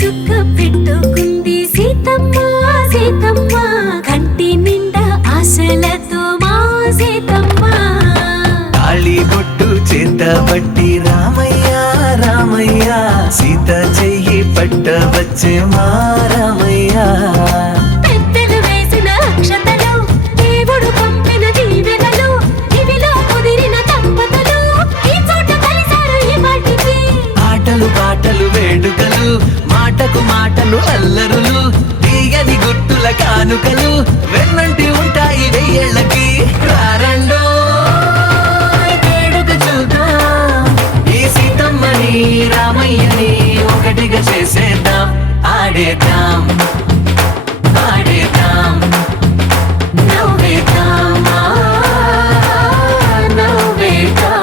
చుక్క పెట్టుకుంది సీతమ్మ సీతమ్మ కంటి నిండా ఆశలతో మా సీతమ్మ తాళి బొట్టు చేత బట్టి రామయ్య రామయ్య సీత చెయ్యి పట్ట వచ్చే మా రామయ్య పెద్దలు వేసిన అక్షతలు దేవుడు పంపిన దీవెనలు ఇవిలో కుదిరిన దంపతులు ఈ చోట కలిసారు ఈ వాటికి ఆటలు పాటలు వేడుకలు మాటకు మాటలు అల్లరులు తీయని గుర్తుల కానుకలు వెన్నంటి ఉంటాయి వెయ్యేళ్ళకి రారండో వేడుక చూద్దాం ఈ సీతమ్మని రామయ్యని ఒకటిగా చేసేద్దాం ఆడేద్దాం ఆడేద్దాం నవ్వేద్దాం నవ్వేద్దాం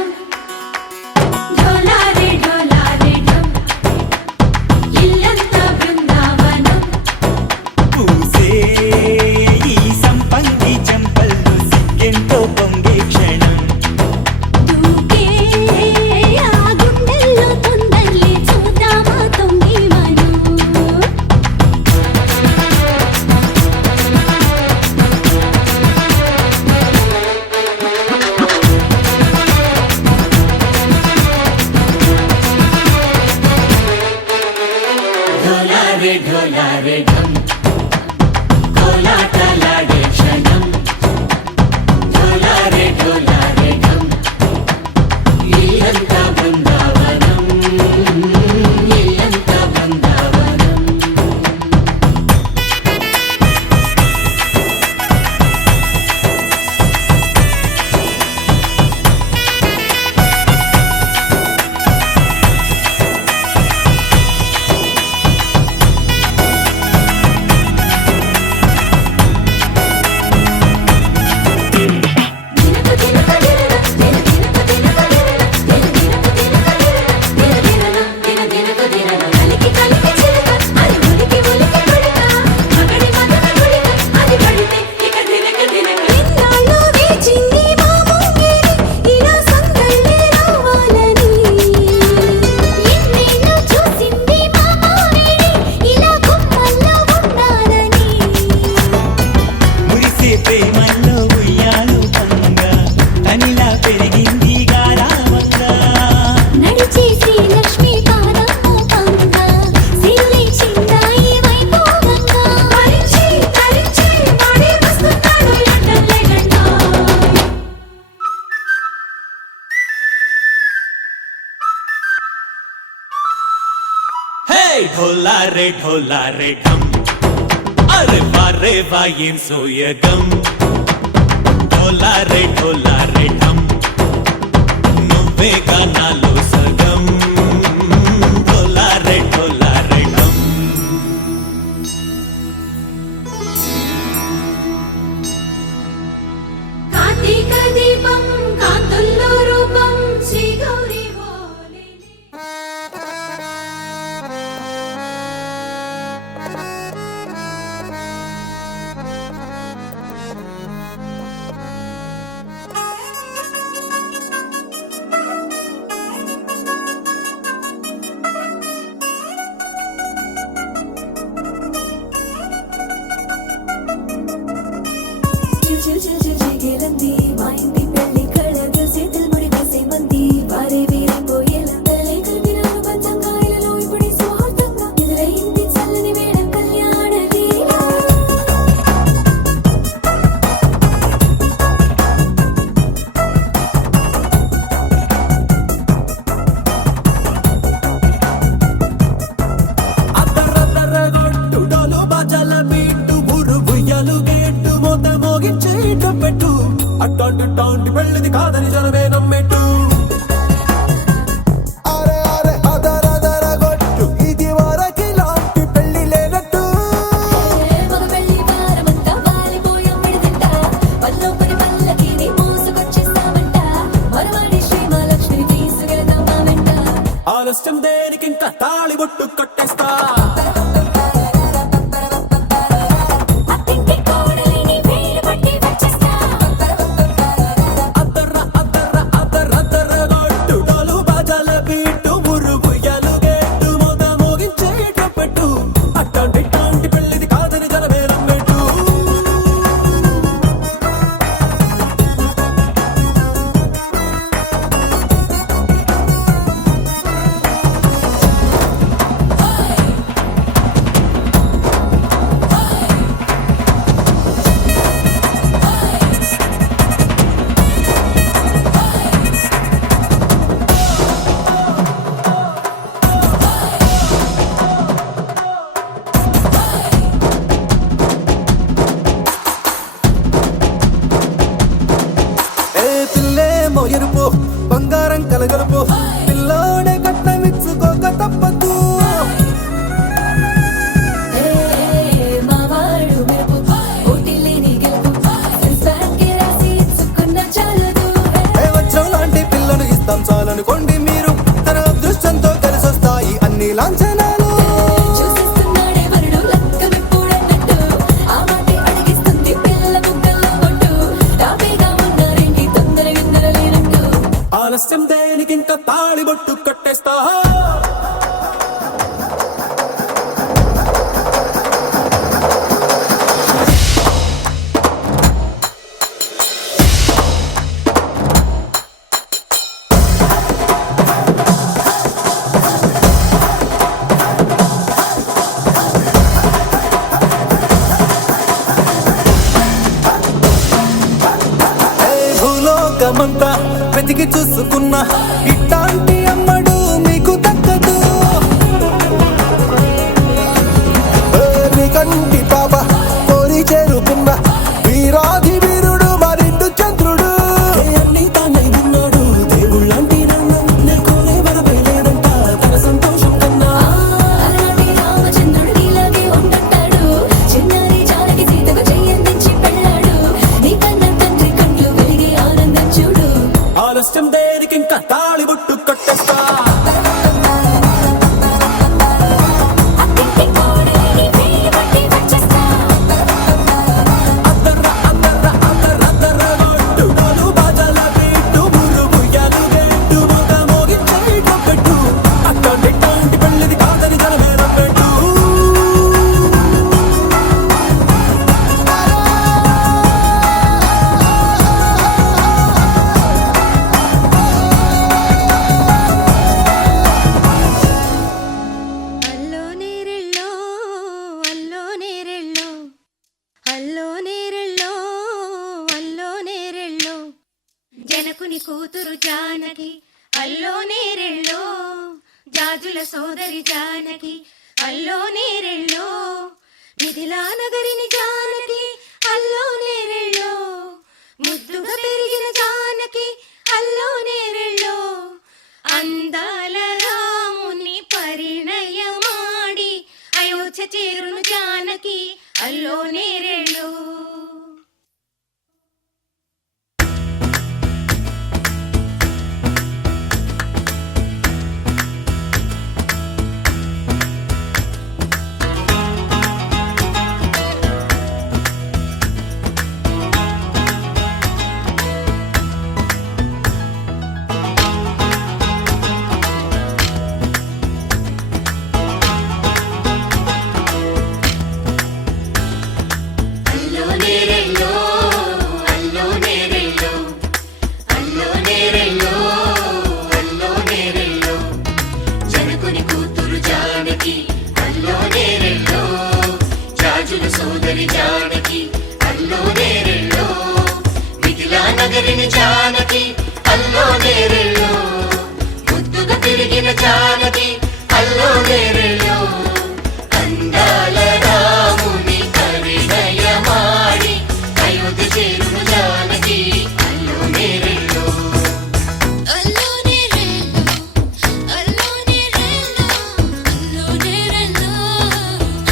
ఢమ్ ఢోలారే ఢోలారే ఢమ్ ఇల్లంతా బృందావనం పూసే ఈ సంపంగి చెంపల్లో సిగ్గెంతో పొంగే క్షణం దూకే ఆ గుండెల్లో తొందల్లి చూద్దామా తొంగి మనం ఢోలారే ఢోలారే ఢమ్ కోలాటలాడే క్షణం ఢోలారే ఢోలారే ఢమ్ ఇల్లంతా బృందావనం ఇల్లంతా బృందావనం దినకు దినకు దినకు దినకు దినకు దినకు దినకు దినకు కలికి కలికి చిలక అది ఉలికి ఉలికి కొడక మగడి మదన కొడిక అది పడితే ఇక దినకు దినకు ఇన్నాళ్ళు వేచింది మా ముంగిడి ఇలా సందళ్ళే రావాలని ఎన్నేళ్ళు చూసింది మా మావేడి ఇలా గుమ్మల్లో ఉండాలని మురిసే ప్రేమల్లో ఉయ్యాలు పంగా తనిలా పెరిగింది గారావంగా నడిచే శ్రీలక్ష్మి పాదము పంగ సిరులై చిందాయి వైభోగంగా పరిచి పరిచి వాడే వస్తున్నాడు లండన్ లెగండా హే ఢోలారే ఢోలారే ఢమ్ అరే వారే వా ఏం సోయగం ఢోలారే ఢోలారే ఢమ్ నువ్వే గానాలో సగం ఢోలారే ఢోలారే ఢమ్ కార్తీక దీపం కాంతుల్లో రూపం శ్రీ గౌరీ ఓలేలే చిల్చిల్చిల్చిగేలంది మా ఇంటి పెళ్లి కళగా చేతులు ముడి వేసే మంది వారే వీరిపోయేలా తలే కలిపినాను పంచంగాయలలో ఇప్పుడు స్వార్థంగా ఎదురైంది చల్లని వేళ కళ్యాణ లీల అద్దరద్దరగొట్టుడలు బజల బీటు ఊరు ఉయ్యలు గేట్టు మోత మోగించే పెట్టు అట్టాంటి టాంటి పెళ్ళిది కాదని జనమే నమ్మెట్టు అరే అరే అదరదరగొట్టు ఇది వరకి లాంటి పెళ్లి లేనట్టు మగ పెళ్లి వారమంతా వాలిపోయాం విడిదింట పల్లోపరి పల్లకిని మోసుకొచ్చేస్తామంట మరవాడి శ్రీమహాలక్ష్మి తీసుకెళ్తాం మా వెంట ఆలస్యం దేనికింకా తాళి బొట్టు కట్టేస్తా అత్తింటి కోడలిని వేలు పట్టి వచ్చేస్తా అద్దర్ర అద్దర్ర అద్దరద్దరగొట్టుడలు బజల బీటు ఊరు ఉయ్యలు గేట్టు మోత మోగించే పెట్టు అట్టాంటి టాంటి పెళ్ళిది కాదని జనమే నమ్మెట్టు అనుకోండి మీరు తన అదృష్టంతో కలిసొస్తాయి అన్ని లాంఛనాలు చూసేస్తున్నాడే వరుడు లక్కమెప్పుడన్నట్టు ఆ మాటే అడిగిస్తుంది పిల్ల బుగ్గల్లో కొట్టు తాపీగా ఉన్నారేంటి తొందర గిందర లేనట్టు ఆలస్యం దేనికి ఇంకా తాళిబొట్టు కట్టేస్తా భూలోకమంతా వెతికి చూసుకున్నా ఇట్లాంటి అమ్మడు మీకు దక్కదు నీ కంటి పాప కోరి చేరుకున్న వీరాధి వీరుడు మరిండు చంద్రుడు అన్ని తానై ఉన్నాడు దేవుళ్ళంటి నన్ను కోరే వరమే లేదంట తన సంతోషం కన్నా అలాంటి రామచంద్రుడు నీలాగే ఉండంటాడు చిన్నారి జానకి సీతకు చెయ్యందించి పెళ్ళాడు నీ కన్న తండ్రి కంట్లు వెలిగి ఆనందం చూడు ఆలస్యం దేనికి ఇంకా తాళిబొట్టు కట్టేస్తా అత్తింటి కోడలిని వేలు పట్టి వచ్చేస్తా అద్దర్ర అద్దర్ర అద్దర్ర అద్దర్ర గొట్టు డోలు బాజాల బీటు మురుగుయ్యాలు గెట్టు మొగ మోగించేట పెట్టు అట్లాంటి పెళ్ళిది కాదని జనమేరం పెట్టు అల్లో నేరెళ్ళో అల్లో నేరెళ్ళో అల్లో నేరెళ్ళో అల్లో నేరెళ్ళో జనకుని కూతురు జానకి అల్లో నేరెళ్ళో జాజుల సోదరి జానకి అల్లో నేరెళ్ళో మిథిలా నగరిని జానకి అల్లో నేరెళ్ళో ముద్దుగా పెరిగిన జానకి అల్లో నేరెళ్ళో అందాల రాముని పరిణయమాడి అయోధ్య చేరును జానకి అల్లో నేరెళ్ళో అల్లో నేరెళ్ళో అల్లో నేరెళ్ళో అల్లో నేరెళ్ళో అల్లో నేరెళ్ళో జనకుని కూతురు జానకి అల్లో నేరెళ్ళో జాజుల సోదరి జానకి అల్లో నేరెళ్ళో మిథిలా నగరిని జానకి అల్లో నేరెళ్ళో ముద్దుగా తిరిగిన జానకి అల్లో నేరెళ్ళో అందాల రాముని పరిణయమాడి అయోధ్య చేరును జానకి అల్లో నేరెళ్ళో అల్లో నేరెళ్ళో అల్లో నేరెళ్ళో అల్లో నేరెళ్ళో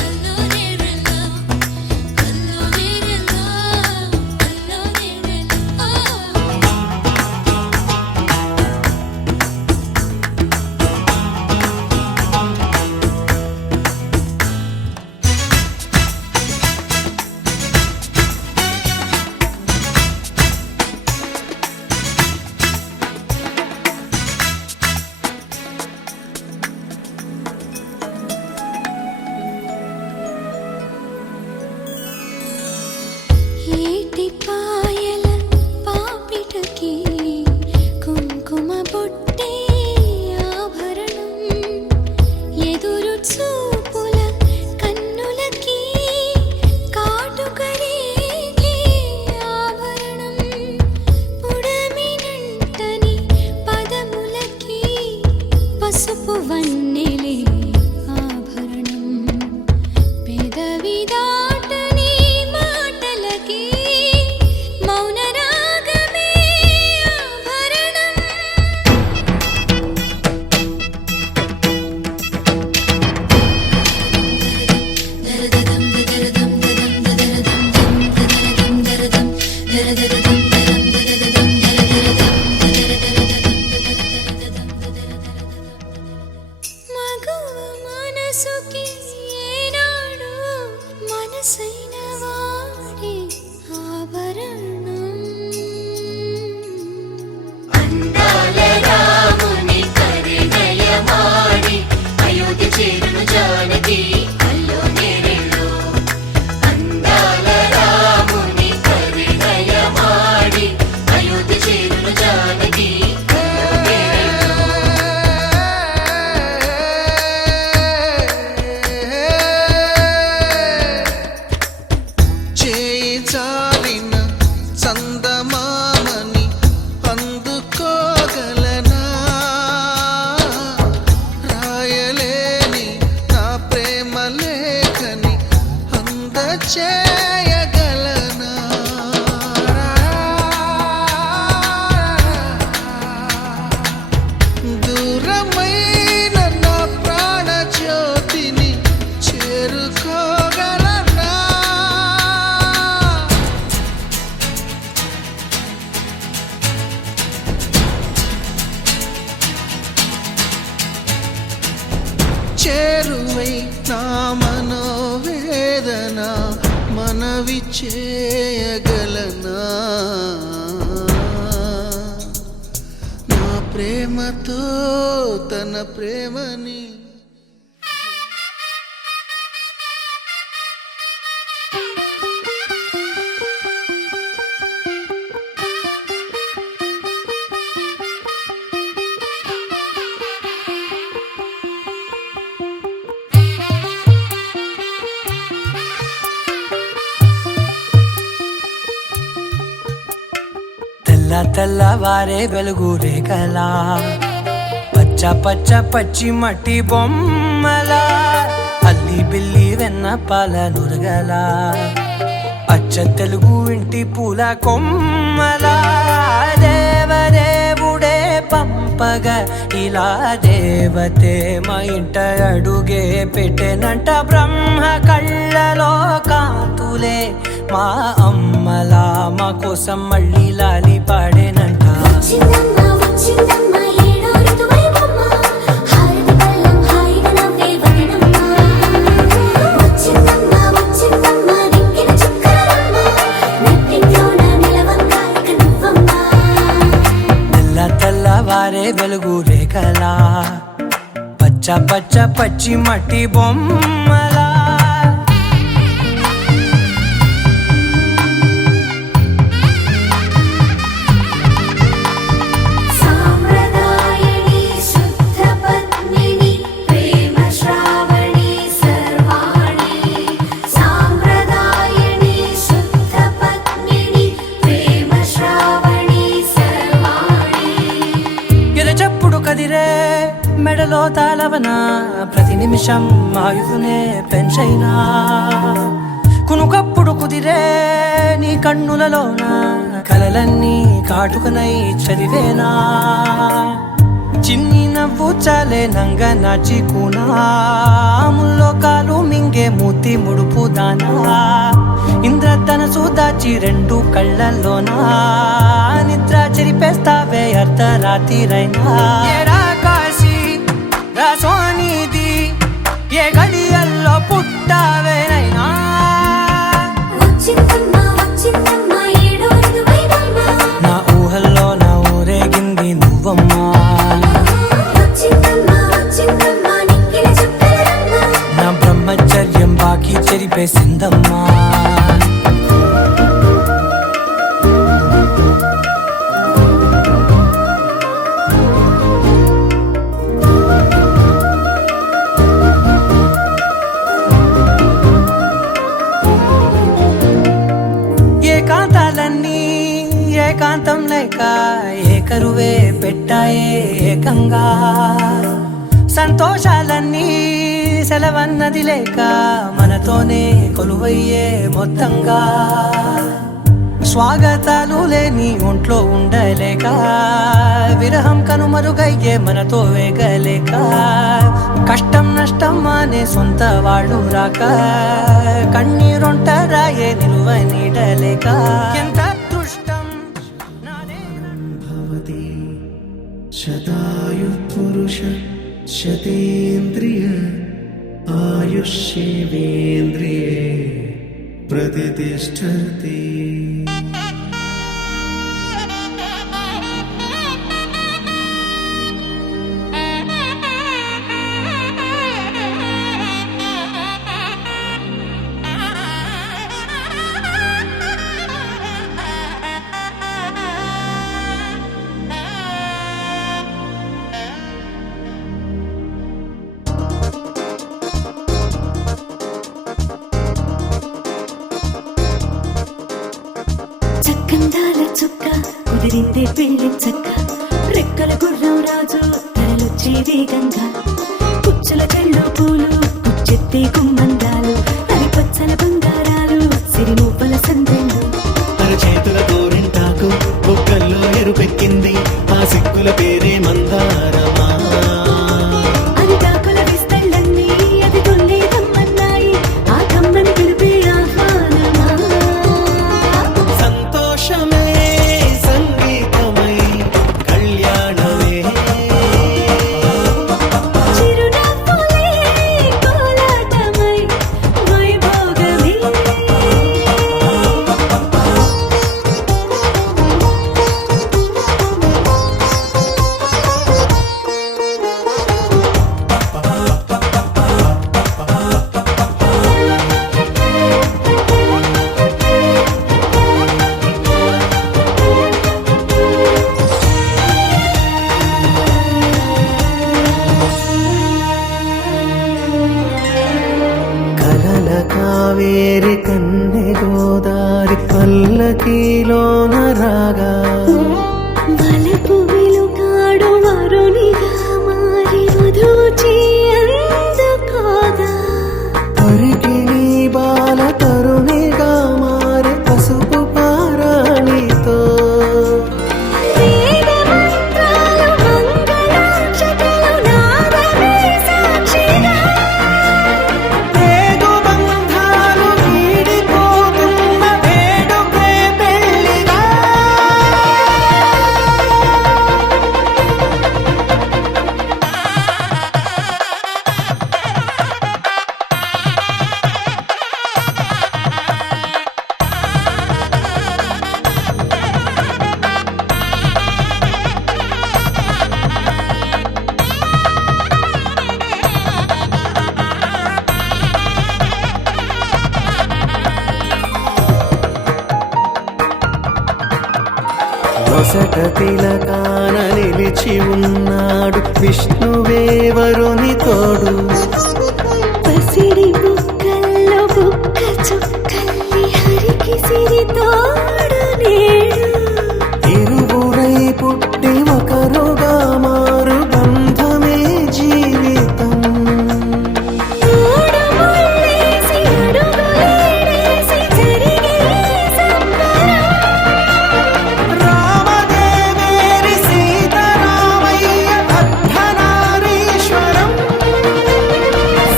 అల్లో నేరెళ్ళో అల్లో నేరెళ్ళో అల్లో నేరెళ్ళో ఏటి పాయల పాపిటకి కుంకుమ బొట్టే ఆభరణం ఎదురు చూపుల కన్నులకి కాటుకరేగే ఆభరణం పుడమినంటని పదములకి పసుపు వన్నెలే ఆభరణం పెదవి దాటని మాటలకి మౌన రాగమే ఆభరణం దరదదం దరదం దదం దరదం దరదం దరదం దరదం దరదం దరదం దరదం దరదం దరదం చేరువై నా మనోవేదన మనవి చేయగలనా నా ప్రేమతో తన ప్రేమని తెల్లవారే వెలుగు రేఖలా పచ్చ పచ్చ పచ్చి మట్టి బొమ్మలా అల్లి బిల్లి వెన్న పాల నురగలా అచ్చ తెలుగు ఇంటి పూల కొమ్మలా దేవదేవుడే పంపగా ఇలా దేవతే మా ఇంట అడుగే పెట్టెనంట బ్రహ్మ కళ్ళలో కాంతులే మా అమ్మలా మా కోసం మళ్ళీ లాలి పాడేనంట వచ్చిందమ్మ వచ్చిందమ్మ ఏడో ఋతువైవమ్మ హారతి పళ్ళం హాయిగా నవ్వే వదనమ్మ వచ్చిందమ్మ వచ్చిందమ్మ దిక్కిన చుక్కలమ్మ నెట్టింట్లోన నిలవంగా ఇక నువ్వమ్మ తెల్లవారే వెలుగు రేఖలా పచ్చ పచ్చ పచ్చి మట్టి బొమ్మలా సాంప్రదాయని శుద్ధ పద్మిని ప్రేమ శ్రావణి సర్వాణి సాంప్రదాయని శుద్ధ పద్మిని ప్రేమ శ్రావణి సర్వాణి ఎరచప్పుడు కదిరే మెడలో తాళవన ప్రతి నిమిషం ఆయువునే పెంచైనా కునుకప్పుడు కుదిరే నీ కన్నులలోన కలలన్నీ కాటుకనై చదివేనా చిన్ని నవ్వు చాలే నంగ నాచి కూనాముల్లో కాలు మింగే మూతి ముడుపు దానా ఇంద్రధనసు దాచి రెండు కళ్ళల్లోనా నిద్ర చెరిపేస్తావే అర్ధరాత్రిరైనా ఏరా కాశీ రా సోనిది ఏ గడియల్లో పుట్టావేనైనా వచ్చిందమ్మ వచ్చిందమ్మ ఏడో ఋతువైవమ్మ నా ఊహల్లో నా ఊరేగింది నువ్వమ్మా వచ్చిందమ్మ వచ్చిందమ్మ నిక్కిన చుక్కలమ్మ నా బ్రహ్మచర్యం బాకీ చెరిపేసిందమ్మా ఏకాంతాలన్నీ ఏకాంతం లేక ఏకరువే పెట్టాయే ఏకంగా సంతోషాలన్నీ సెలవన్నది లేక మనతోనే కొలువయ్యే మొత్తంగా స్వాగతాలు లేని ఒంట్లో ఉండలేక విరహం కనుమరుగయ్యే మనతో వేగలేక కష్టం నష్టం అనే సొంత వాళ్ళు రాక కన్నీరొంటరాయే నిలువ నీడలేక ఎంత అదృష్టం భవతి శతాయు పురుష శతేంద్రియ ఆయుష్యేంద్రియే ప్రతిష్టతి చక్కందాల చుక్క కుదిరిందే పెళ్లి చక్క రెక్కల గుర్రం రాజు తరలొచ్చే వేగంగా కుచ్చుల చెళ్ళు పూలు కుచ్చెత్తే గుమ్మందాలు అవి పచ్చల బంగారాలు సిరిమూపల సందెళ్ళు అరచేతుల గోరింటాకు బొక్కల్లో ఎరుపెక్కింది ఆ సిగ్గుల పేరే మందారమా అది కాకుల విస్తళ్ళన్నీ అది కొల్లే కమ్మన్నాయి ఆ కమ్మని పిలిపే ఆహ్వానమా సంతోషమే సంగీతమై కళ్యాణమే చిరునవ్వులే ఉనికిలోన రాగా వలపు వెలుగాడు వరునిగా మారి వధూచి అందుకోగా తరికి నీ బాల తరుణిగా మారి పసుపు పారాణితో వేద మంత్రాలు మంగళాక్షతలు నాదమే సాక్షిగా పేగు బంధాలు వీడిపోతున్న వేడుకే పెళ్ళిగా నొసట తిలకాన నిలిచి ఉన్నాడు విష్ణువే వరుని తోడు పసిడి బుక్కల్లో బుక్క చుక్కల్లి హరికి సిరి తోడు నేడు ఇరువురై పుట్టి ఒకరుగా మారు బంధమే జీవితం తోడు ముళ్ళేసి అడుగులేసి జరిగే సంబరం రామదేవేరి సీతారామయ్య అర్ధనారీశ్వరం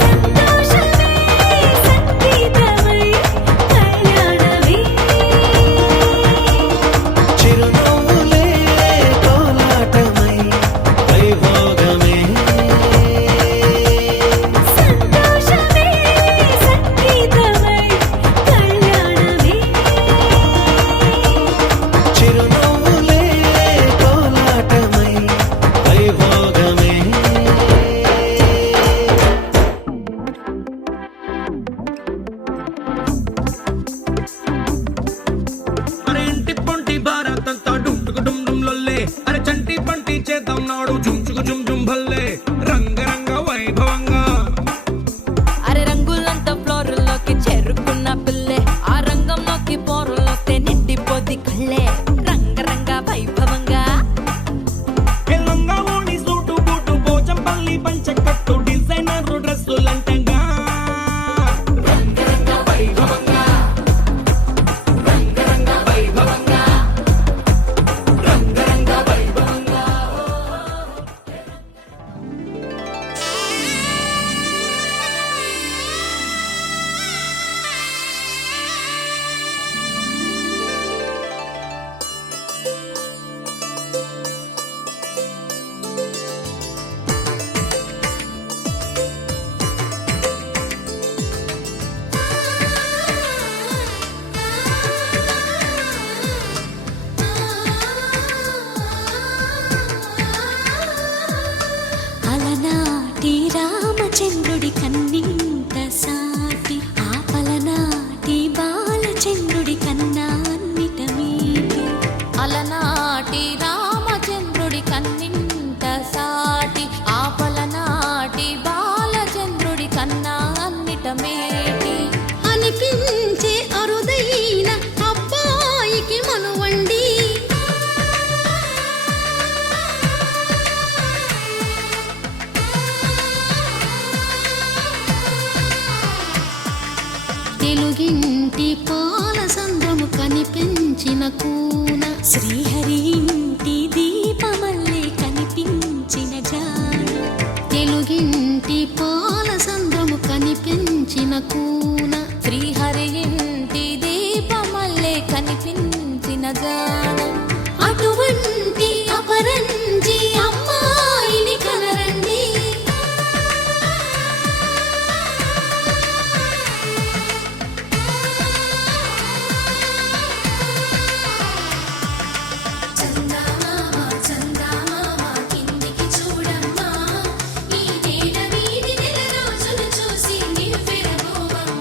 సంతోషమే సంగీతమై కళ్యాణమే చిరునవ్వులే కోలాటమై వైభోగమే సంతోషమే సంగీతమై కళ్యాణమే చిరునవ్వులే కోలాటమై వైభోగమే అరే ఇంటి పొంటి భారతంతా డుంటుకు డుమ్ డుమ్ లొల్లే అరే చంటి పంటి చేద్దాం నాడు చుంచుకు జుమ్ జుమ్ భల్లే రంగరంగ వైభవంగా అరే రంగులంతా ఫ్లోర్లోకి చేరుకున్న పిల్లే ఆ రంగంలోకి పోరులోకి నిండిపోది కళ్ళే రంగరంగ వైభవంగా ఎల్లంగా ఓణి సూటు బూటు పోచంపల్లి పంచకట్టు డిజైనర్ డ్రెస్సులంటంగా రంగరంగ వైభవంగా రంగరంగ వైభవంగా రంగరంగ వైభవంగా అలనాటి రామచంద్రుడి కన్నింత సాటి ఆపలనాటి బాలచంద్రుడి కన్నా అన్నిట మీటి అలనాటి రామచంద్రుడి కన్నింత సాటి ఆపలనాటి బాలచంద్రుడి కన్నా అన్నిట మేటి అనిపించే అరుదైన అబ్బాయికి మనువండి తెలుగింటి పాల సంద్రము కనిపించిన కూన శ్రీహరి ఇంటి దీపమల్లే కనిపించిన జాడ తెలుగింటి పాల సంద్రము కనిపించిన కూన శ్రీహరి ఇంటి దీపమల్లే కనిపించిన జాడ అటువంటి అపరంజి అమ్మాయిని కనరండి చందమామ చందమామ కిందికి చూడమ్మా ఈ నేల వీధి నెల రోజులు చూసి నివ్వెరబోవమ్మ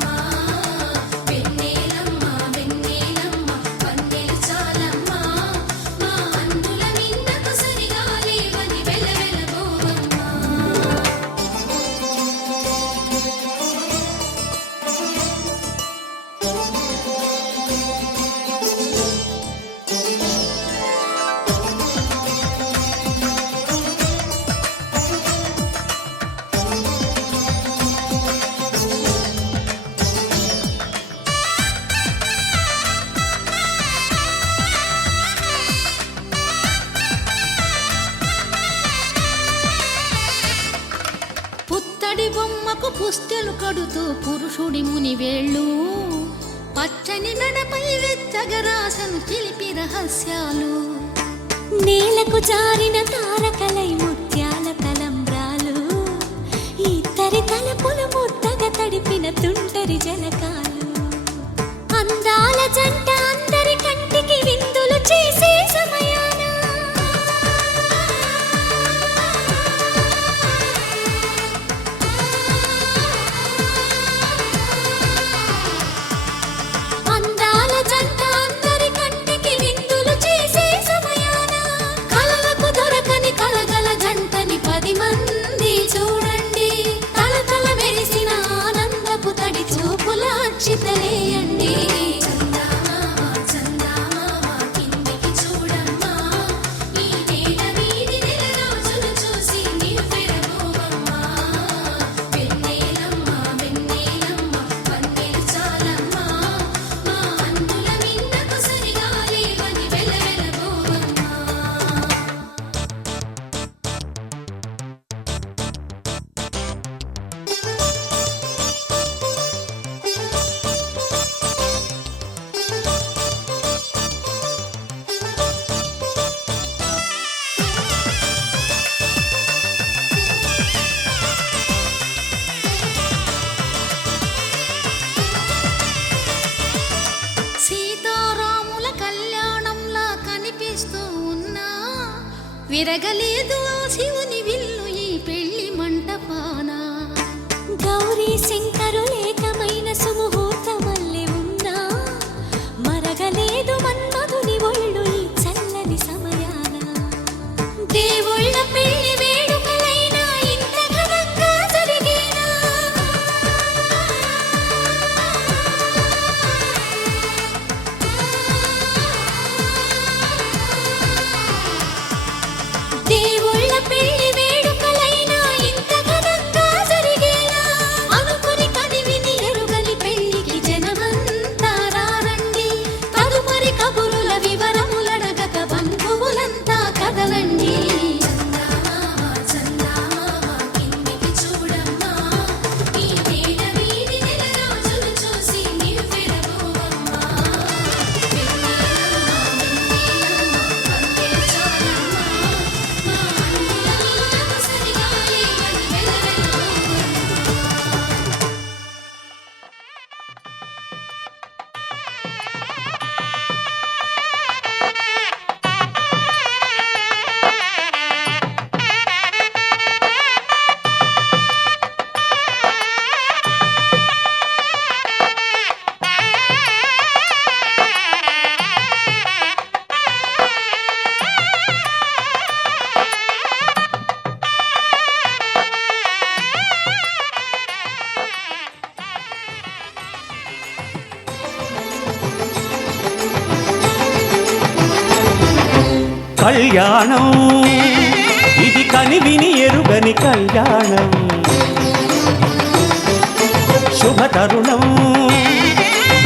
పుత్తడి బొమ్మకు పుస్తెలు కడుతూ పురుషుడి ముని వేళ్ళు పచ్చని నడపై వెచ్చగరాసను చిలిపి రహస్యాలు నేలకు జారిన తారకలై ముత్యాల తలంబ్రాలు ఇద్దరి తలపులు ముద్దగా తడిపిన తుంటరి జలకాలు అందాల జంట అందరి కంటికి విందులు చేసే సమయాన అందాల జంట అందరి కంటికి విందులు చేసే సమయాన కలలకు దొరకని కలగల జంటని 10 మంది చూడండి తలతల మెరిసిన ఆనందపు తడి చూపుల అక్షితలేయండి సీతారాముల కళ్యాణంలా కనిపిస్తూ ఉన్నా విరగలేదు ఆ శివుని విల్లు ఈ పెళ్లి మంటపాన గౌరీ శంకరులేకమైన సుముహూర్తమల్లె ఉన్నా మరగలేదు మన్మధుని ఒళ్ళు ఈ చల్లని సమయాన దేవుళ్ళ పెళ్లి వేడుకలైనా ఇంత ఘనంగా జరిగేనా దేవుళ్ళ పెళ్లి వేడుకలైనా ఇంత ఘనంగా జరిగేనా అనుకుని కనివిని ఎరుగని పెళ్లికి జనమంతా రారండి తదుపరి కబురుల వివరములడగక బంధువులంతా కదలండి కిందికి చూడమ్మా ఈ వేడ వీడి నెల రోజులు చూసి నీవు విరబోవమ్మా కళ్యాణం ఇది కనివిని ఎరుగని కళ్యాణం శుభతరుణం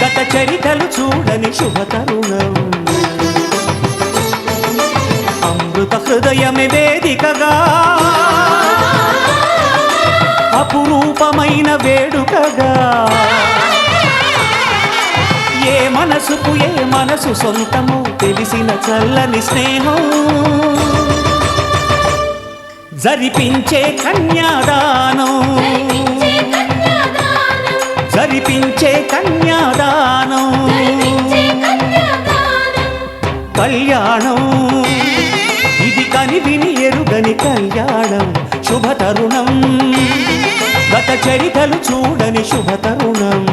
గత చరితలు చూడని శుభతరుణం అమృత హృదయమే వేదికగా అపురూపమైన వేడుకగా ఏ మనసుకు ఏ మనసు సొంతము తెలిసిన చల్లని స్నేహం జరిపించే కన్యాదానం జరిపించే కన్యాదానం కళ్యాణం ఇది కనివిని ఎరుగని కళ్యాణం శుభతరుణం గత చరితలు చూడని శుభతరుణం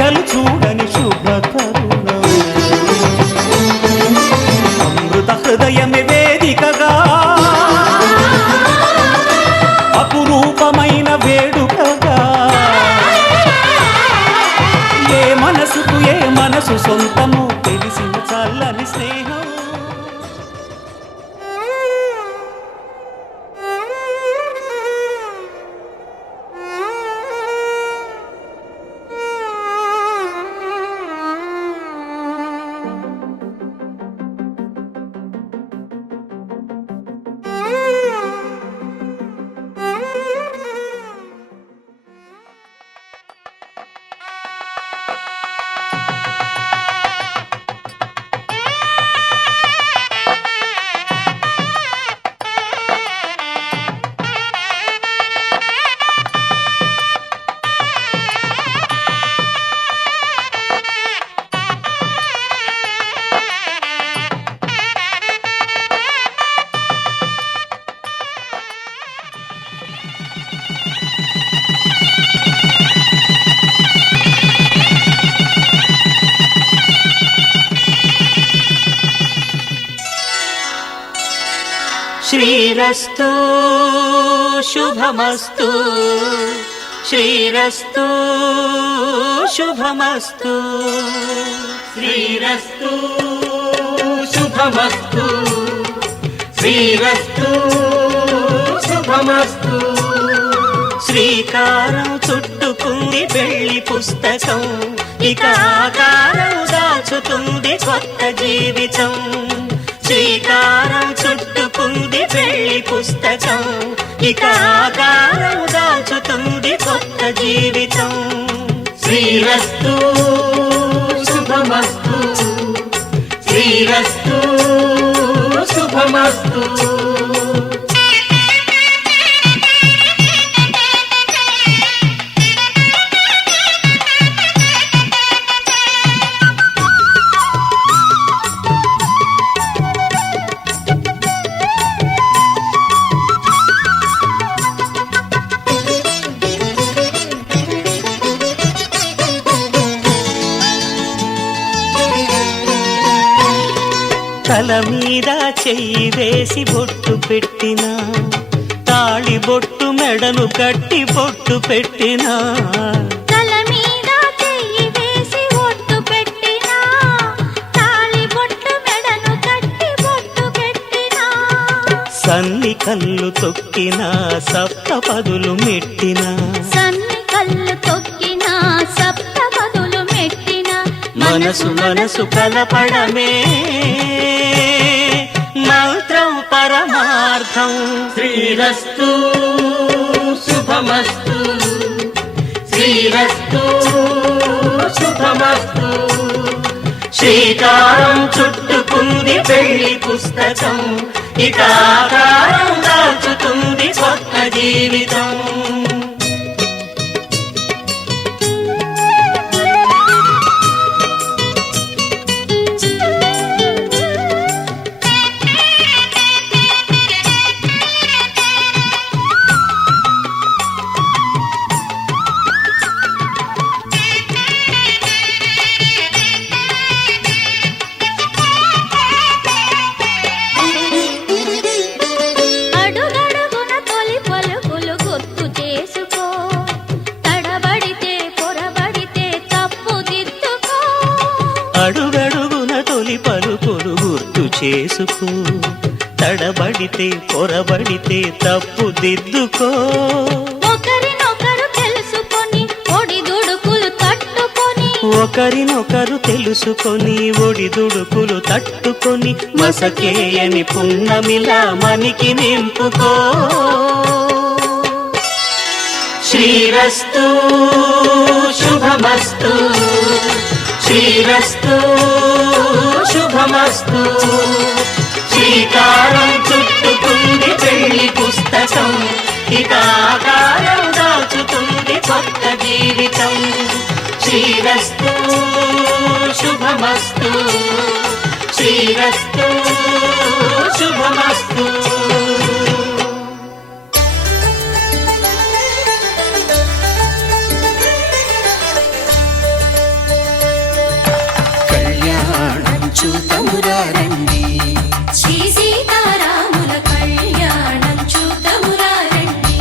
కోరికలు చూడని శుభతరుణం అమృత హృదయమే వేదికగా అపురూపమైన వేడుకగా ఏ మనసుకు ఏ మనసు సొంతము తెలిసిన చల్లని స్నేహం శ్రీరస్తు శుభమస్తు శ్రీరస్తు శుభమస్తు శ్రీరస్తు శుభమస్తు శ్రీరస్తు శుభమస్తు శ్రీకారం చుట్టుకుంది పెళ్లి పుస్తకం ఇక ఆకారం దాచుతుంది కొత్త జీవితం శ్రీకారం చుట్టుకుంది పెళ్లి పుస్తకం ఇక ఆకారం దాచుతుంది కొత్త జీవితం శ్రీరస్తు శుభమస్తు శ్రీరస్తు శుభమస్తు తల మీద చెయ్యి వేసి బొట్టు పెట్టినా తాళి బొట్టు మెడను కట్టి బొట్టు పెట్టినా తల మీద చెయ్యి వేసి ఒట్టు పెట్టినా తాళి బొట్టు మెడను కట్టి బొట్టు పెట్టినా సన్ని కళ్ళు తొక్కినా సప్త పదులు మెట్టినా సన్ని కళ్ళు తొక్కినా సప్త పదులు మెట్టినా మనసు మనసు కలపడమే మంత్రం పరమార్థం శ్రీరస్తు శుభమస్తు శ్రీరస్తు శుభమస్తు శ్రీకారం చుట్టుకుంది పెళ్లి పుస్తకం ఇక ఆకారం దాచుతుంది కొత్త జీవితం అడుగడుగున తొలి పలుకులు గుర్తు చేసుకో తడబడితే పొరబడితే తప్పు దిద్దుకో అడుగడుగున తొలి పలుకులు గుర్తు చేసుకో తడబడితే పొరబడితే తప్పు దిద్దుకో ఒకరినొకరు తెలుసుకొని ఒడిదుడుకులు తట్టుకొని ఒకరినొకరు తెలుసుకొని ఒడిదుడుకులు తట్టుకొని మసకేయని పున్నమిలా మనికి నింపుకో శ్రీరస్తు శుభమస్తు శ్రీరస్తు శుభమస్తు శ్రీకారం చుట్టుకుంది పెళ్లి పుస్తకం ఇక ఆకారం దాచుతుంది కొత్త జీవితం శ్రీరస్తు శుభమస్తు శ్రీరస్తు శుభమస్తు చూతమురా రండి. శ్రీ సీతారాముల కళ్యాణం చూతమురా రండి.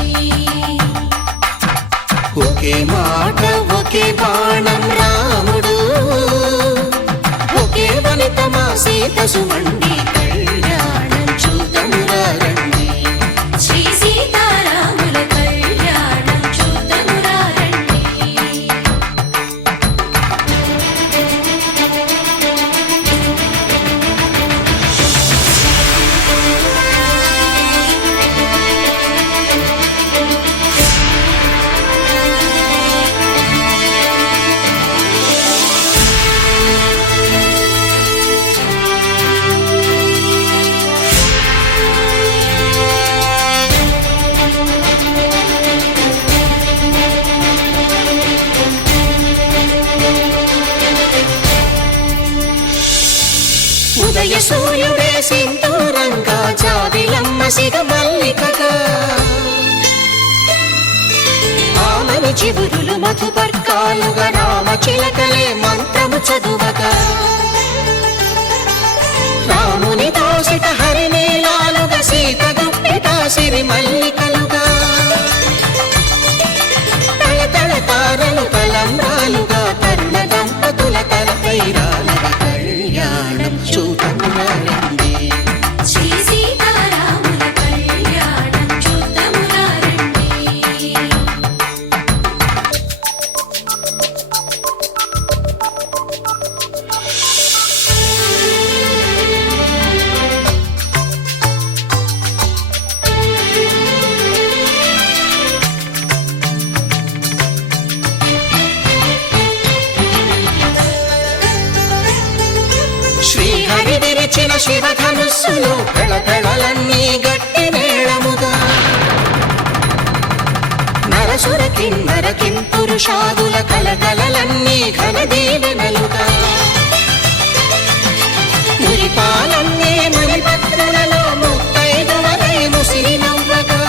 ఒకే మాట ఒకే బాణం రాముడు, ఒకే వనిత మా సీత సుమండి కళ్యాణం చూతమురా రండి. శ్రీ సీతారాముల కళ్యాణం చూతమురా రండి. ఉదయ సూర్యుడే సింధూరంగా జాబిలమ్మ సిగ మల్లికగా, ఆమని చివురులు మధుపర్కాలుగా రామ చిలకలే మంత్రము చదువగా, రాముని దోసిట హరినీలాలుగా సీత గుప్పిట సిరి మల్లికలుగా, తళతళ తారలు తలంబ్రాలుగా తరుణ దంపతుల తలపైరాలుగా కళ్యాణం చూతమురా రండి. శ్రీ సీతారాముల కళ్యాణం చూతమురా రండి. శ్రీహరి విరిచిన శివధనుస్సులు పెళపెళలన్నీ గట్టి మేళముగా, నరసుర కిన్నర కింపురుషాదుల కలకలలన్నీ ఘన దీవెనలుగా, మురిపాలన్నీ మణిపత్రులలో ముత్తైదువలై ముసిరి నవ్వగా,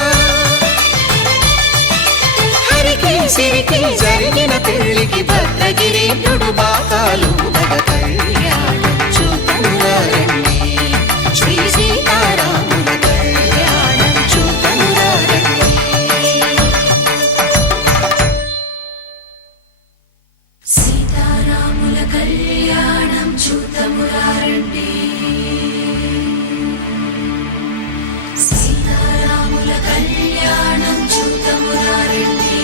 హరికి సిరికి జరిగిన పెళ్లికి భద్రగిరీంద్రుడు బాకాలు కళ్యాణం చూతమురా రండి. శ్రీ సీతారాముల కళ్యాణం చూతమురా రండి. సీతారాముల కళ్యాణం చూతమురా రండి. సీతారాముల కళ్యాణం చూతమురా రండి.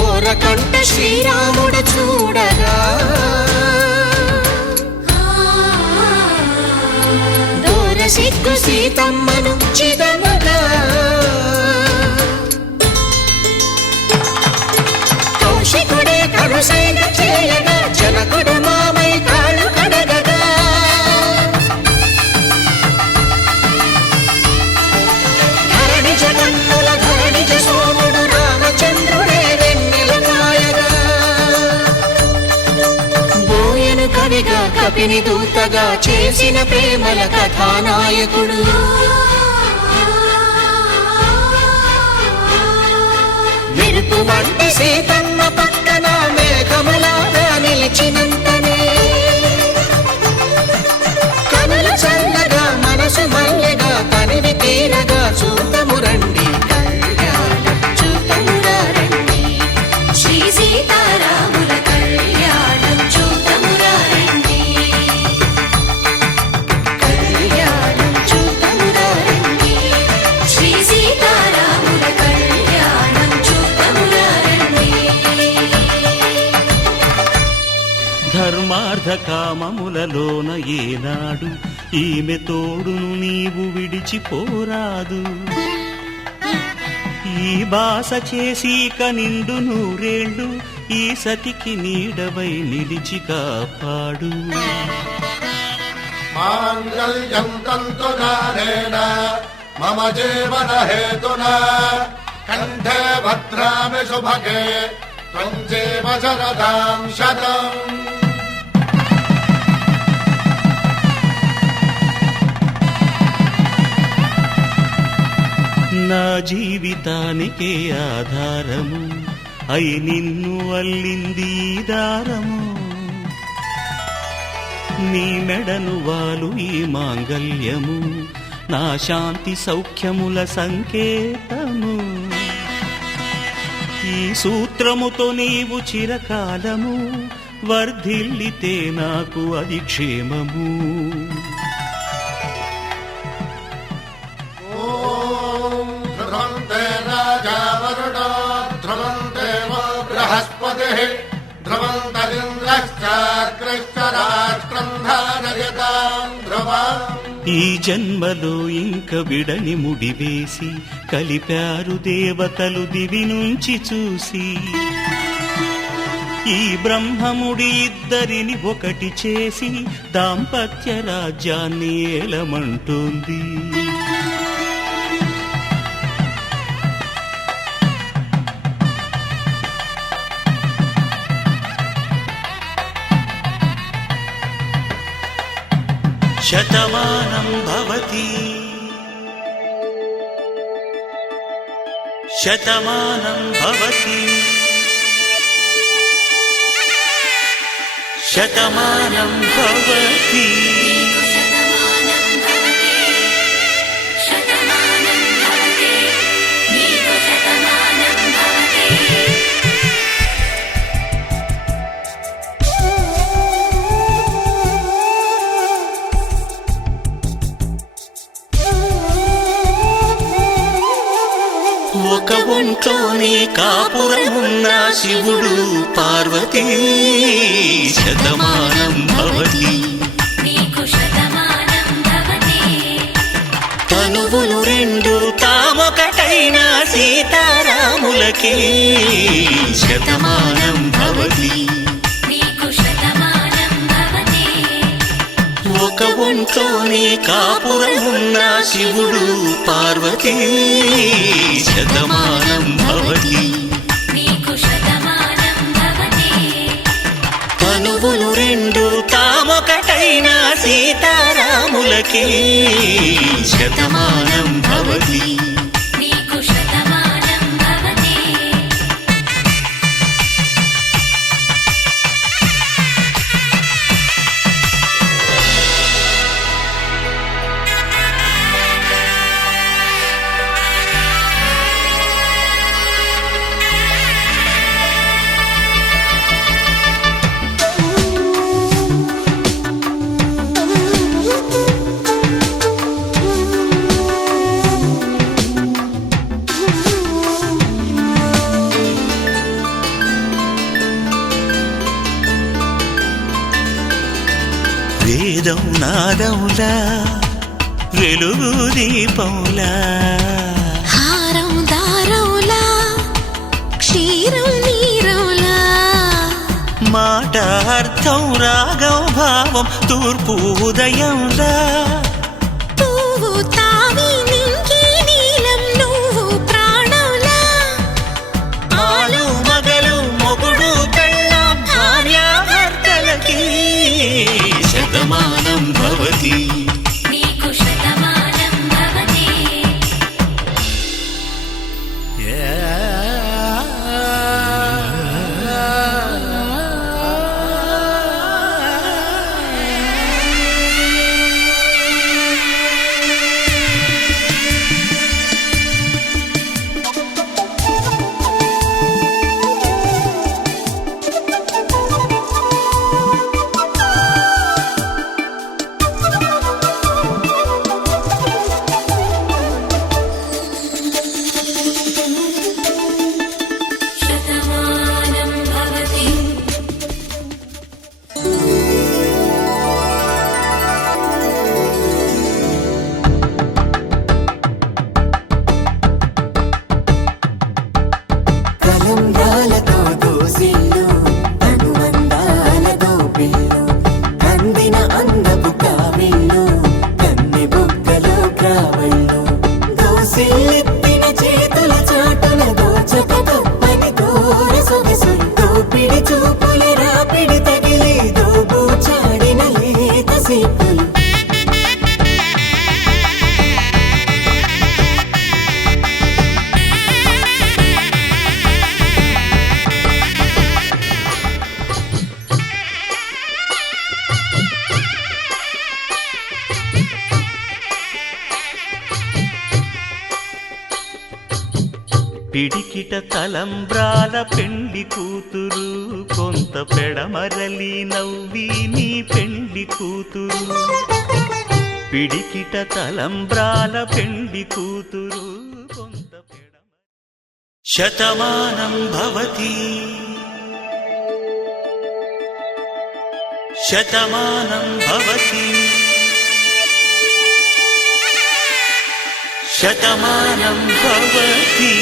ఓరకంట శ్రీరాముడు చూడగా, దూర సిగ్గు సీతమ్మను చిదమగా, కౌశికుడే కరుసైన చేయగా జనకుడు మామై కాళ్ళు కడగగా, ధరణి జగన్నుల ధరణిజ సోముడు రామచంద్రుడే వెన్నెల కాయగా, బోయను కవిగా కపిని దూతగా చేసిన ప్రేమల కథానాయకుడు, మెరుపు వంటి సీతమ్మ పక్కన మేఘములాగా నిలిచినంతనే, కనులు చల్లగా మనసు మల్లెగా తనివి తీరగా చూతము రండి కళ్యాణం చూతమురా రండి. శ్రీ సీతారాముల కళ్యాణం చూతమురా రండి. కళ్యాణం చూతమురా రండి. శ్రీ సీతారాముల కళ్యాణం చూతమురా రండి. స్వార్థకామములలోన ఏనాడు ఈమె తోడును నీవు విడిచిపోరాదు. ఈ బాస చేసి నిండు నూరేళ్ళు ఈ సతికి నీడవై నిలిచి కాపాడు. మాంగళ్యం తంతునానేన మమ జీవన హేతునా కంఠే భద్రామి శుభగే త్వం జీవ శరదాం శతం. నా జీవితానికే ఆధారము అయి నిన్ను అల్లింది ఈ దారము. నీ మెడను వాలు ఈ మాంగల్యము నా శాంతి సౌఖ్యముల సంకేతము. ఈ సూత్రముతో నీవు చిరకాలము వర్ధిల్లితే నాకు అది క్షేమము. ఓం ధ్రువంతే రాజా వరుణో ధ్రువంతే వో బృహస్పతిః ధ్రువంతరింద్రశ్చాగ్రశ్చ రాష్ట్రం ధారయతాం ధ్రువం. ఈ జన్మలో ఇంక విడని ముడివేసి కలిపారు దేవతలు దివి నుంచి చూసి. ఈ బ్రహ్మముడి ఇద్దరిని ఒకటి చేసి దాంపత్య రాజ్యాన్ని ఏలమంటుంది. శతమానం భవతి శతమానం భవతి శతమానం భవతి. ఒక ఒంట్లోనే కాపురమున్న శివుడు పార్వతీ శతమానం భవతి. తనువులు రెండు తామొకటైన సీతారాములకి శతమానం భవతి. ఒక ఒంట్లోనే కాపురమున్న శివుడు పార్వతీ శతమానం భవతి. తనువులు రెండు తామొకటైన సీతారాములకి శతమానం భవతి. వేదం నాదములా వెలుగు దీపములా హారం దారంలా క్షీరం నీరంలా మాట అర్థం రాగం భావం తూర్పు ఉదయంలా పువ్వు తావి నింగి నీలం నువ్వు ప్రాణంలా ఆలు మగలు మొగుడు పెళ్ళాం భార్యాభర్తలకి శతమానం భవతి. పిడికిట తలంబ్రాల పెండ్లి కూతురు కొంత పెడమరలి నవ్వి నీ పెండ్లి కూతురు పిడికిట తలంబ్రాల పెండ్లి కూతురు కొంత శతమానం భవతి శతమానం భవతి శతమానం భవతి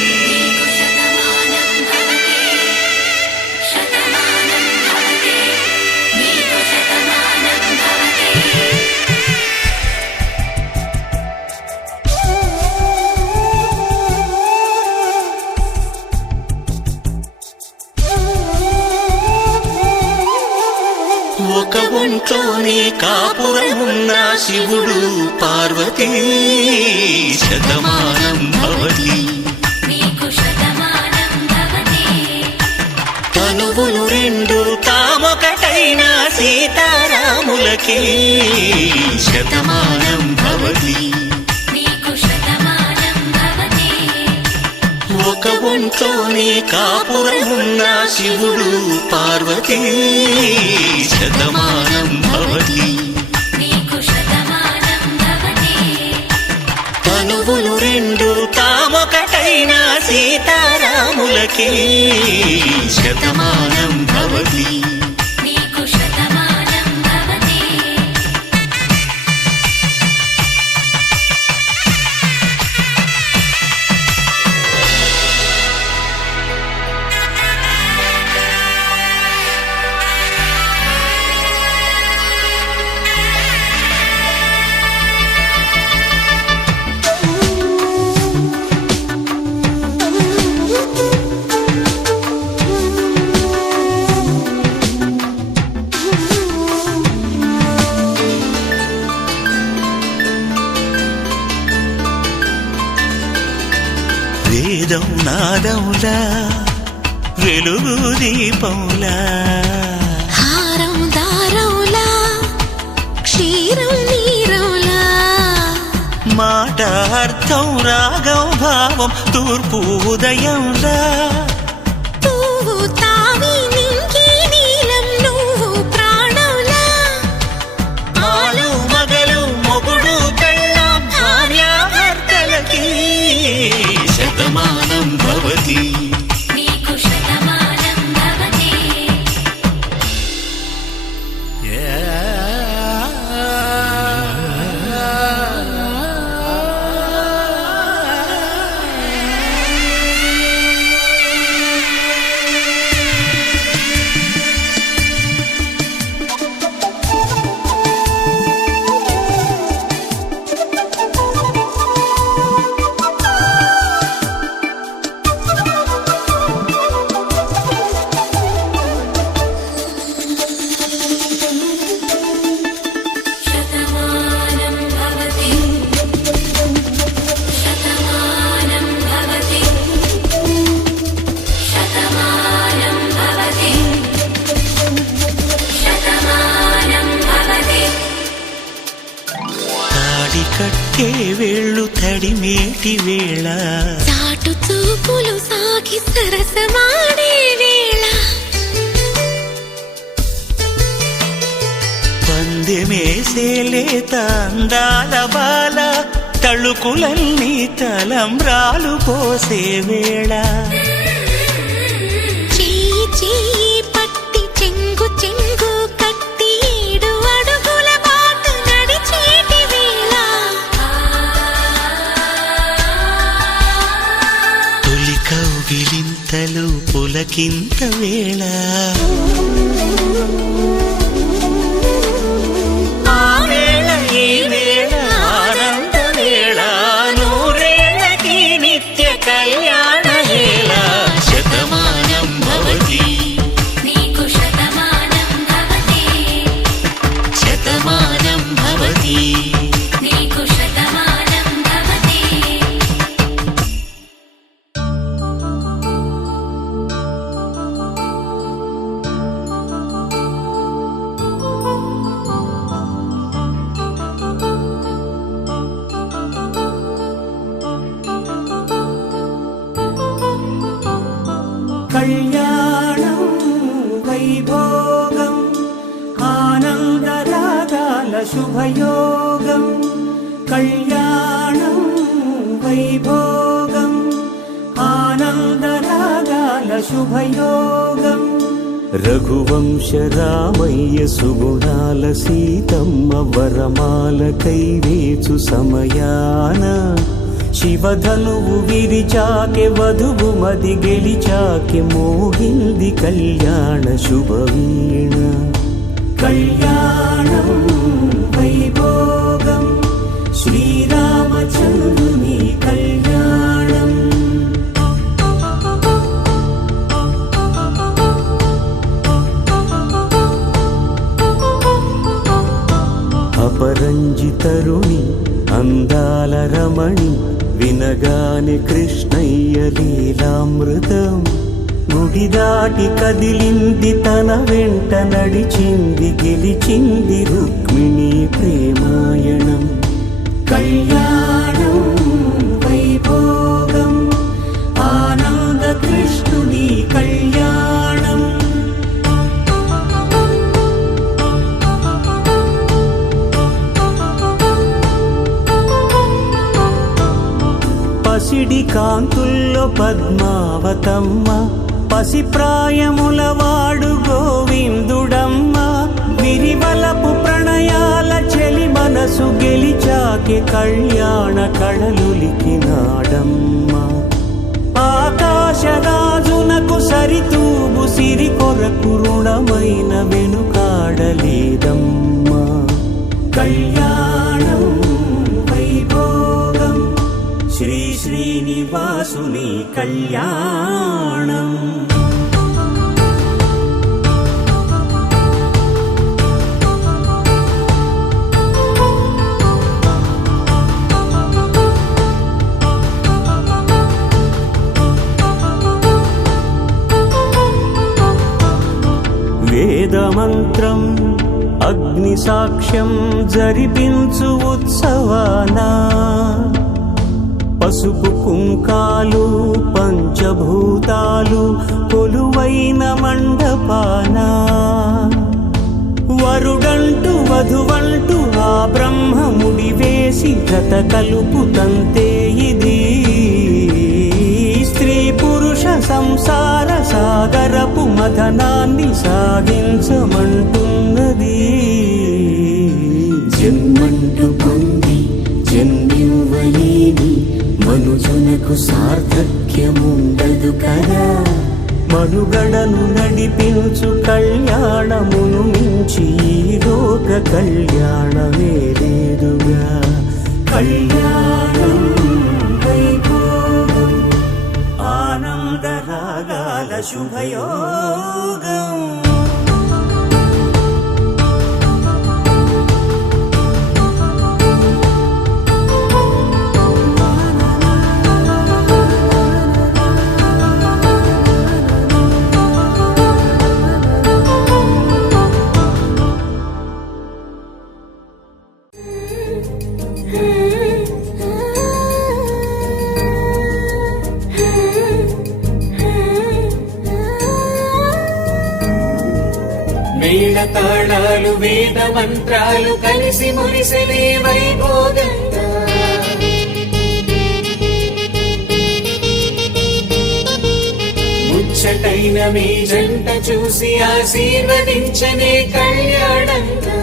ఒక ఒంట్లోనే కాపురమున్న శివుడు పార్వతీ శతమానం భవతి తనువులు రెండు తామొకటైన సీతారాములకి శతమానం భవతి ఒక ఒంట్లోనే కాపురమున్న శివుడు పార్వతీ శతమానం భవతి తనువులు రెండు తామొకటైన సీతారాములకి శతమానం భవతి వేదం నాదములా వెలుగు దీపములా హారం దారౌలా క్షీరం నీరౌలా మాట అర్థం రాగం భావం తూర్పు ఉదయంలా పువ్వు తావి నింగి నీలం నువ్వు ప్రాణంలా ఆలు మగలు మొగుడు కళ్ళ భార్యాభర్తలకి శతమానం భవతి కట్టే వేళ్ళు తడిమేటి వేళ చాటు చూపులు సాగి సరసమాడే వేళ పందెమేసేలేత అందాల బాల తళుకులన్నీ తలంబ్రాలు పోసే వేళ చెయ్యి చెయ్యి పట్టి చెంగు చెంగు కట్టి 7 అడుగుల బాటు నడిచేటి వేళ తొలి కౌగిలింతలు పులకింత వేళ శుభయోగం కళ్యాణం వైభోగం ఆనందరాగాల శుభయోగం రఘువంశ రామయ్య సుగుణాల సీతమ్మ వరమాల కైవేచు సమయాన శివధనువు విరిచాకె వధువు మది గెలిచాకె మోగింది కళ్యాణ శుభవీణ కళ్యాణం వైభోగం శ్రీరామచంద్రుని కళ్యాణం అపరంజి తరుణి అందాల రమణి వినగానే కృష్ణయ్య లీలామృతం గుడి దాటి కదిలింది తన వెంట నడిచింది గెలిచింది రుక్మిణి ప్రేమాయణం కళ్యాణం వైభోగం ఆనంద కృష్ణుని కళ్యాణం పసిడి కాంతుల్లో పద్మావతమ్మ పసిప్రాయముల వాడు గోవిందుడమ్మ విరివలపు ప్రణయాల చెలి మనసు గెలిచాకే కళ్యాణ కళలులికినాడమ్మ ఆకాశరాజునకు సరితూబు సిరి కొరకు రుణమైన వెనుకాడలేదమ్మ కళ్యాణం వైభోగం శ్రీ శ్రీనివాసుని కళ్యాణం వేదమంత్రం అగ్ని సాక్ష్యం జరిపించు ఉత్సవానా పసుపు కుంకాలు పంచభూతాలు కొలువైన మండపాన వరుడంటూ వధువంటూ ఆ బ్రహ్మముడి వేసి జత కలుపుతంతే ఇది స్త్రీ పురుష సంసార సాగరపు మథనాన్ని సాగించమంటున్నది జన్మంటూ పొంది జన్మివ్వలేని మనుజునకు సార్థక్యముండదు కదా మనుగడను నడిపించు కళ్యాణమును మించి ఈ లోక కళ్యాణమే లేదుగా కళ్యాణం వైభోగం ఆనందరాగాల శుభయోగం మేళతాళాలు వేద మంత్రాలు కలిసి మురిసెనే వైభోగంగా ముచ్చటైన మీ జంట చూసి ఆశీర్వదించనే కళ్యాణంగా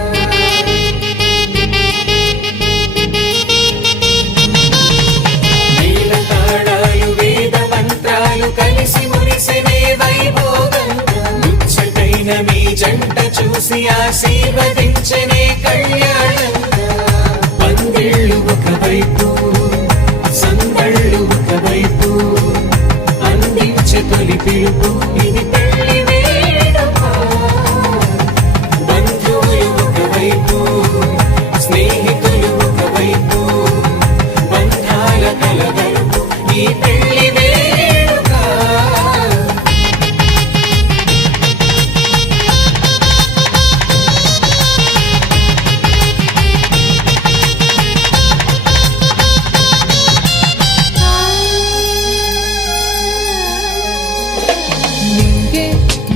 మేళతాళాలు వేద మంత్రాలు కలిసి మురిసెనే వైభోగంగా ముచ్చటైన మీ జంట చూసి ఆశీర్వదించనే కళ్యాణంగా పందిళ్ళు ఒకవైపు సందళ్ళు ఒకవైపు అందించే తొలి పిలుపు ఇది పెళ్లి వేడుక బంధువులు ఒకవైపు స్నేహితులు ఒకవైపు బంధాల కలగలుపు ఈ పెళ్లి వేడుక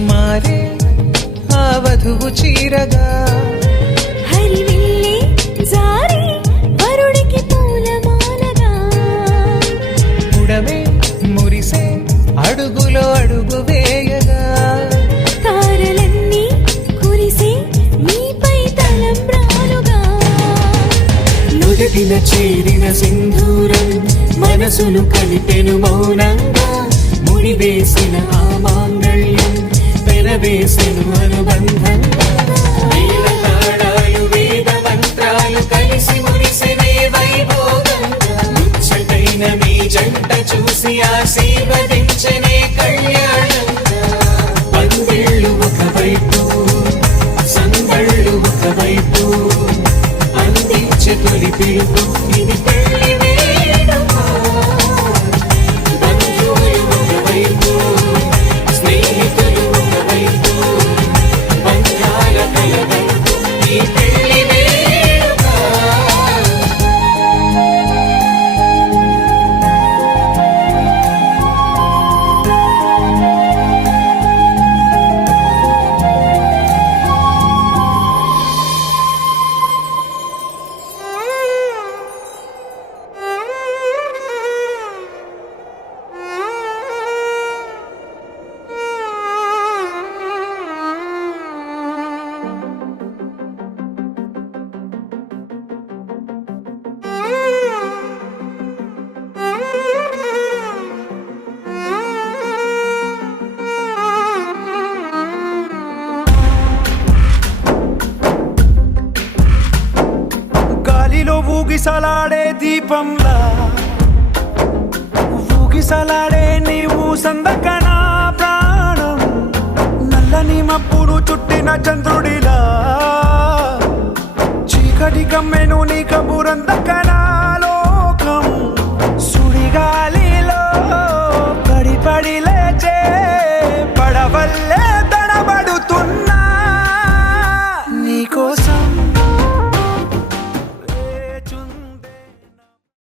మారే ఆ వధువు చీరగా హరివిల్లే నుదుటిన చేరిన సింధూరం మనసును కలిపెను మౌనంగా ముడివేసిన ఆ మాంగళ్యం పెనవేసెను అనుబంధంగా వేల తాళాలు వేద మంత్రాలు కలిసి మురిసెనే వైభోగంగా ముచ్చటైన మీ జంట చూసి ఆశీర్వదించనే కళ్యాణంగా పందిళ్ళు ఒకవైపు సందళ్ళు ఒకవైపు అందించే తొలి పిలుపు ఇది పెళ్లి వేడుక బంధువులు ఒకవైపు స్నేహితులు ఒకవైపు బంధాల కలగంపు ఈ పెళ్లి వేడుక గాలిలో ఊగిసలాడే దీపంలా ఊగిసలాడే నీవు సందకనా ప్రాణం నల్లని మబ్బులు చుట్టిన చంద్రుడిలా చీకటి కమ్మెను నీ కబురందకనా లోకం సుడిగాలి